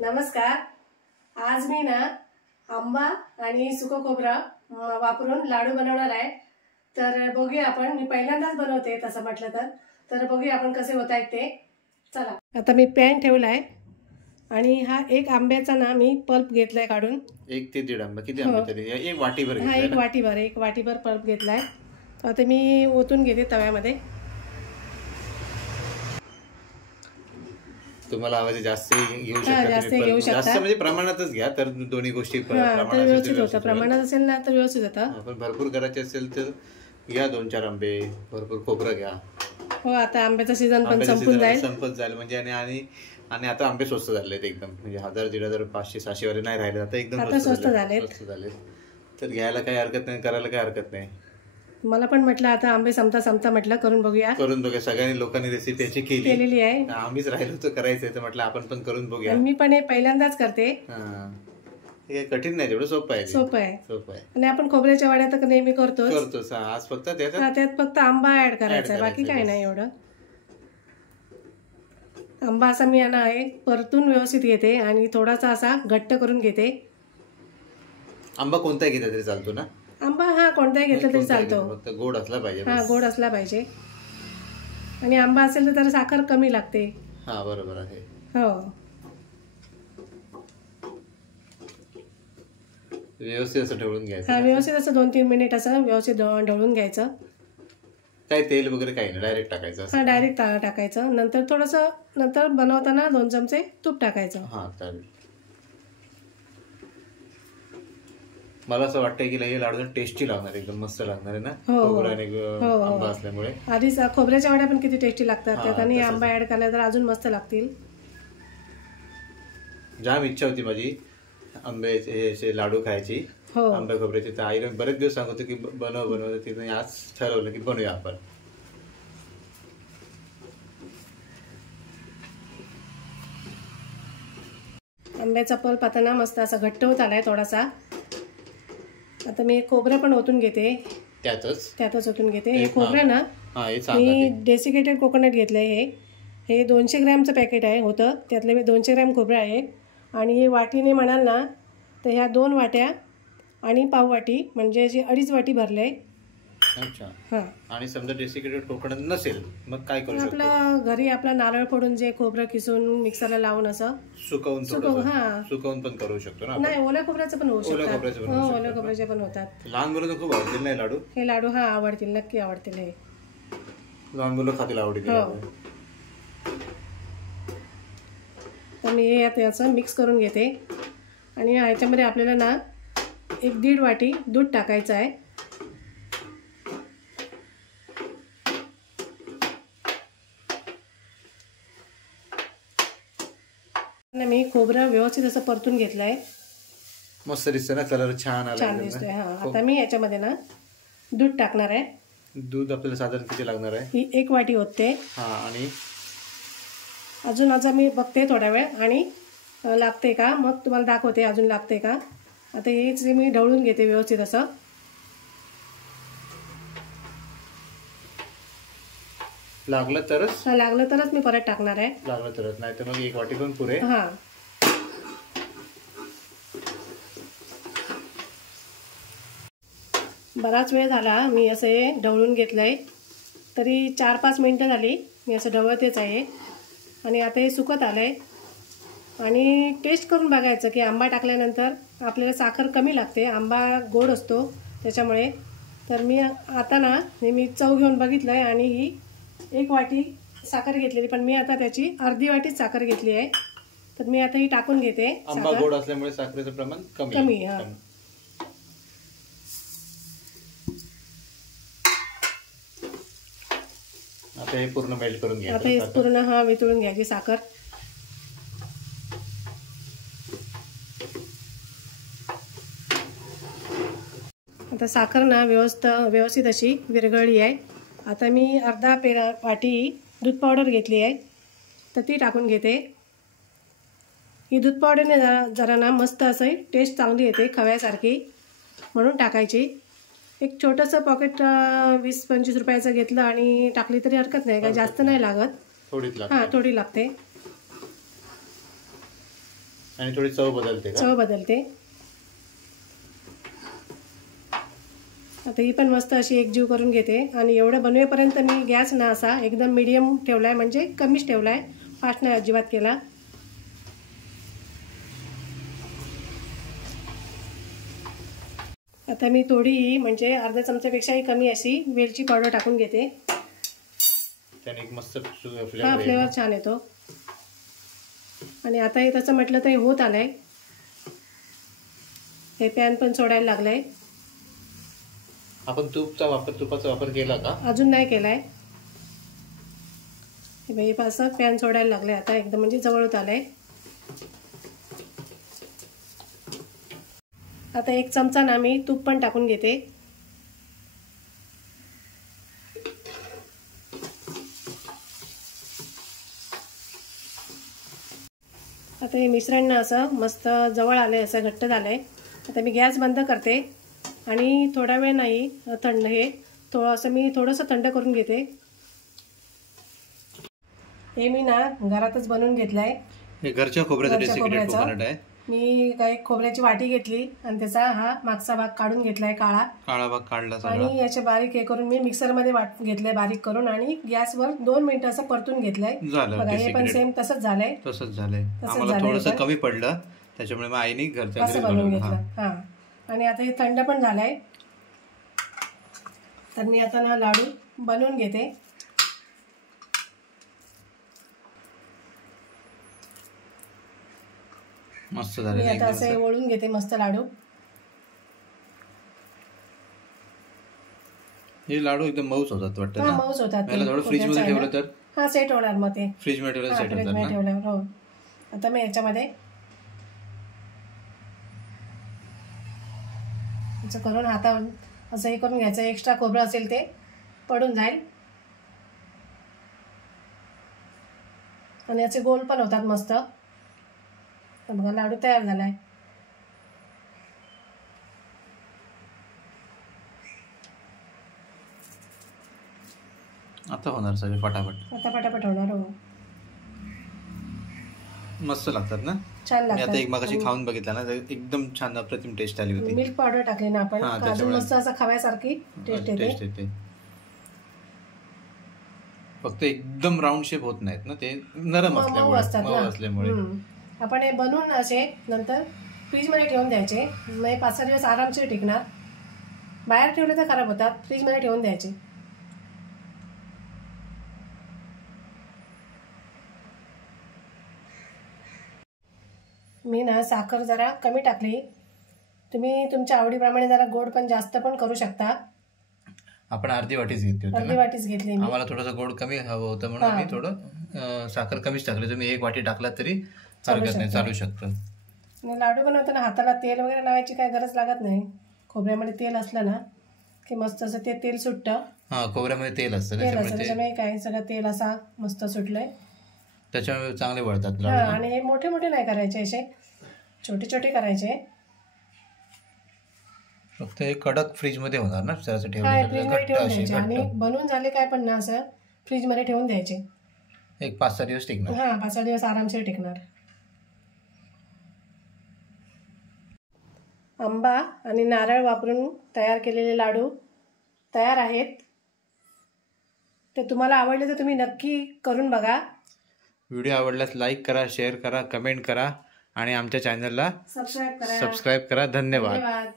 नमस्कार. आज मी ना आंबा आणि सुकं खोबरं वापरून लाडू बनवणार आहे. तर बघूया आपण. मी पहिल्यांदाच बनवते तसं म्हटलं तर बघूया आपण कसे होत आहेत ते. चला. आता मी पॅन ठेवलाय आणि हा एक आंब्याचा ना मी पल्प घेतलाय काढून. 1 ते 1.5 आंबा. किती आंबे तरी? एक वाटीभर घेतलाय. हा, एक वाटीभर पल्प घेतलाय. आता मी ओतून घेते तव्यामध्ये. तुम्हाला आवाज जास्त घेऊ शकता, जास्त म्हणजे प्रमाणातच घ्या. तर दोन्ही गोष्टी व्यवस्थित होतं. प्रमाणात असेल ना तर व्यवस्थित होतं. पण भरपूर करायचे असेल तर घ्या 2-4 आंबे, भरपूर खोबरं घ्या. हो, आता आंब्याचा सीझन पण संपत जाईल म्हणजे. आणि आता आंबे स्वस्त झालेत एकदम. म्हणजे 1000, 1500, 700 वाले नाही राहिले. आता एकदम स्वस्त झाले. तर घ्यायला काही हरकत नाही, करायला काही हरकत नाही. मला पण म्हटलं आता आंबे संपता म्हटलं करून बघूया. सगळ्यांनी लोकांनी रेसिपी त्याची केलेली आहे. आम्हीच राहिलो होतो करायचंय तर म्हटलं आपण पण करून बघूया. मी पण हे पहिल्यांदाच करते. कठीण नाही, तेवढं सोपं आहे. आणि आपण खोबऱ्याच्या वड्या तर नेहमी करतोच. आज फक्त त्यात फक्त आंबा ऍड करायचा, बाकी काय नाही एवढं. आंबा असा मी परतून व्यवस्थित घेते आणि थोडासा असा घट्ट करून घेते. आंबा कोणताही घेतला तरी चालतो ना? आंबा कोणताही घेतला तरी चालतो. फक्त गोड असला पाहिजे. गोड असला पाहिजे. आणि आंबा असेल तर त्याला साखर कमी लागते. बरोबर आहे. हो, व्यवस्थित असं ढवळून घ्यायचं. व्यवस्थित असं 2-3 मिनिट असं व्यवस्थित ढवळून घ्यायचं. काय तेल वगैरे काही नाही, डायरेक्ट टाकायचं. डायरेक्ट टाकायचं. नंतर बनवताना 2 चमचे तूप टाकायचं. चालेल. मला असं वाटतंय की हे लाडू टेस्टी लागणार, एकदम मस्त लागणार आहे ना. आंबा असल्यामुळे. आधीच खोबऱ्याच्या वड्या पण किती टेस्टी लागतात, त्यात आणि आंबा ऍड केला तर अजून मस्त लागतील. जाम इच्छा होती माझी आंब्याचे लाडू खायची, आंबा खोबऱ्याची. तर आईने बरेच दिवस सांगत होती की बनव. तिने आज ठरवलं की बनवूया आपण. आंब्याचा पल्प आता ना मस्त असा घट्ट होत आलाय थोडासा. आता मी खोबरं पण ओतून घेते. त्यातच ओतून घेते. हे खोबरं ना मी डेसिकेटेड कोकोनट घेतलंय. हे 200 ग्रॅमचं पॅकेट होतं. त्यातले मी 200 ग्रॅम खोबरं आहे. आणि हे वाटीने म्हणाल ना तर ह्या 2 वाट्या आणि पाव वाटी म्हणजे 2.5 वाटी भरले. आणि समजा डेसिकेटेड कोकोनट नसेल मग काय करू शकतो? आपलं घरी आपला नारळ फोडून जे खोबरं किसून मिक्सरला लावून असं सुकवून पण करू शकतो ना. नाही, ओल्या खोबऱ्याचं पण होऊ शकतं. ओल्या खोबऱ्याचे पण होतात. लहान मुलं खूप आवडतील नाही लाडू? हे लाडू आवडतील, नक्की आवडतील. हे लहान मुलं खातील, आवडतील. तर मी हे असं मिक्स करून घेते. आणि ह्याच्यामध्ये आपल्याला ना 1-1.5 वाटी दूध टाकायचं आहे. मी खोबरं व्यवस्थित असं परतून घेतलंय. मस्त दिसतंय ना, कलर छान दिसतोय. आता मी याच्यामध्ये ना दूध टाकणार आहे. दूध आपल्याला साधारण किती लागणार आहे? ही 1 वाटी होते. आणि अजून मी बघते थोडा वेळ आणि लागते का मग तुम्हाला दाखवते अजून लागते का. आता हेच मी ढवळून घेते व्यवस्थित असं. लागलं तरच मी परत टाकणार आहे. लागलं तरच, नाही तर मग 1 वाटी पण पुरे. बराच वेळ झाला मी असे ढवळून घेतलंय. तरी 4-5 मिनिटं झाली मी असं ढवळतेच आहे. आणि आता हे सुकत आलंय. आणि टेस्ट करून बघायचं की आंबा टाकल्यानंतर आपल्याला साखर कमी लागते. आंबा गोड असतो त्याच्यामुळे. तर मी आता ना मी चव घेऊन बघितलंय आणि ही 1 वाटी साखर घेतलेली, पण मी आता त्याची अर्धी वाटीच साखर घेतली आहे. तर मी आता ही टाकून घेते. आंबा गोड असल्यामुळे साखरेचं प्रमाण कमी. आता हे पूर्ण मेल्ट करून घ्यायचं. आता हे पूर्ण वितळून घ्यायची साखर. आता साखर ना व्यवस्थित अशी विरघळली आहे. आता मी अर्धा वाटी दूध पावडर घेतली आहे, तर ती टाकून घेते. ही दूध पावडरने जरा ना मस्त असं टेस्ट चांगली येते, खव्यासारखी, म्हणून टाकायची. एक छोटंसं पॉकेट 20-25 रुपयाचं घेतलं आणि टाकली तरी हरकत नाही, काय जास्त नाही लागत. थोडी लागते. आणि थोडी चव बदलते का? चव बदलते. आता ही पण मस्त अशी एकजीव करून घेते. आणि एवढं बनवेपर्यंत मी गॅस ना असा एकदम मीडियम ठेवलाय, म्हणजे कमीच ठेवलाय, फास्ट नाही अजिबात केला. आता मी थोडी म्हणजे अर्धा चमच्यापेक्षाही कमी अशी वेलची पावडर टाकून घेते. त्याने एक मस्त फ्लेवर छान येतो. आणि आता हे तसं म्हटलं तर हे होत आलंय. हे पॅन पण सोडायला लागलंय. आपण तुपाचा वापर केला का? अजून नाही केलाय. हे असं पॅन सोडायला लागलंय आता एकदम, म्हणजे जवळ होत आलंय. आता 1 चमचा ना मी तूप पण टाकून घेते. आता हे मिश्रण ना असं मस्त जवळ आलंय, असं घट्ट झालंय. आता मी गॅस बंद करते आणि थोडा वेळ नाही थंड मी थोडंसं थंड करून घेते. हे मी ना घरातच बनवून घेतलंय. हे घरच्या खोबऱ्याचं मी काही खोबऱ्याची वाटी घेतली आणि त्याचा हा मागचा भाग काढून घेतलाय, काळा भाग काढला आणि याचे बारीक हे करून मी मिक्सर मध्ये घेतलंय बारीक करून आणि गॅसवर 2 मिनिटं असं परतून घेतलंय. बघा हे पण सेम तसंच झालंय. आम्हाला थोडंसं कमी पडलं, त्याच्यामुळे मग आईने घरच्या घरी बनवून घेतलं. हा आणि आता हे थंड पण झालंय. तर मी आता ना लाडू बनवून घेते. मस्त झाले. मी आता असे वळून घेते मस्त लाडू. हे लाडू एकदम मऊच होतात वाटतं ना? मऊच होतात. थोडं फ्रीज मध्ये ठेवलं तर हा सेट होणार. मग ते फ्रीज मध्ये ठेवलं सेट होतात ना? हो. आता मी याच्यामध्ये करून हातावर असं हे करून घ्यायचं. एक्स्ट्रा खोबरं असेल ते पडून जाईल. आणि याचे गोल पण होतात मस्त. बघा लाडू तयार झालाय. आता होणार सगळे फटाफट होणार. हो मस्त लागतात ना? छान लागतात. आता एक मगाशी खाऊन बघितला ना, एकदम छान अप्रतिम टेस्ट आली होती. मिल्क पावडर टाकली ना आपण, अजून मस्त असं खाव्यासारखी टेस्ट येते. फक्त एकदम राऊंड शेप होत नाहीत ना, ते नरम असल्यामुळे. आपण हे बनवून असे नंतर फ्रीज मध्ये ठेवून द्यायचे. म्हणजे 5-6 दिवस आरामशीर टिकणार. बाहेर ठेवले तर खराब होतात, फ्रीज मध्ये ठेवून द्यायचे. मी ना साखर जरा कमी टाकली. तुम्ही तुमच्या आवडीप्रमाणे जरा गोड पण जास्त पण करू शकता. आपण अर्धी वाटीच घेतली. अर्धी वाटीच घेतली. आम्हाला थोडंसं गोड कमी हवं होतं म्हणून मी थोडं साखर कमीच टाकली. तुम्ही 1 वाटी टाकला तरी हरकत नाही, चालू शकतं. लाडू बनवताना हाताला तेल वगैरे लावायची काय गरज लागत नाही. खोबऱ्यामध्ये तेल असलं ना की मस्त असं ते तेल सुटतं. खोबऱ्यामध्ये तेल असतं त्याच्यामुळे काय सगळं तेल असा मस्त सुटलंय. त्याच्यामुळे चांगले वळतात. आणि हे मोठे मोठे नाही करायचे, असे छोटे छोटे करायचे. फक्त हे कडक फ्रीज मध्ये होणार ना, फ्रीज मध्ये ठेवून द्यायचे. आणि बनवून झाले काय पण ना असं फ्रीज मध्ये ठेवून द्यायचे. एक 5-6 दिवस टिकणार. 5-6 दिवस आरामशीर टिकणार. आंबा आणि नारळ वापरून तयार केलेले लाडू तयार आहेत. ते तुम्हाला आवडले तर तुम्ही नक्की करून बघा. व्हिडिओ आवडल्यास लाईक करा, शेअर करा, कमेंट करा आणि आमच्या चॅनलला सबस्क्राईब करा. धन्यवाद.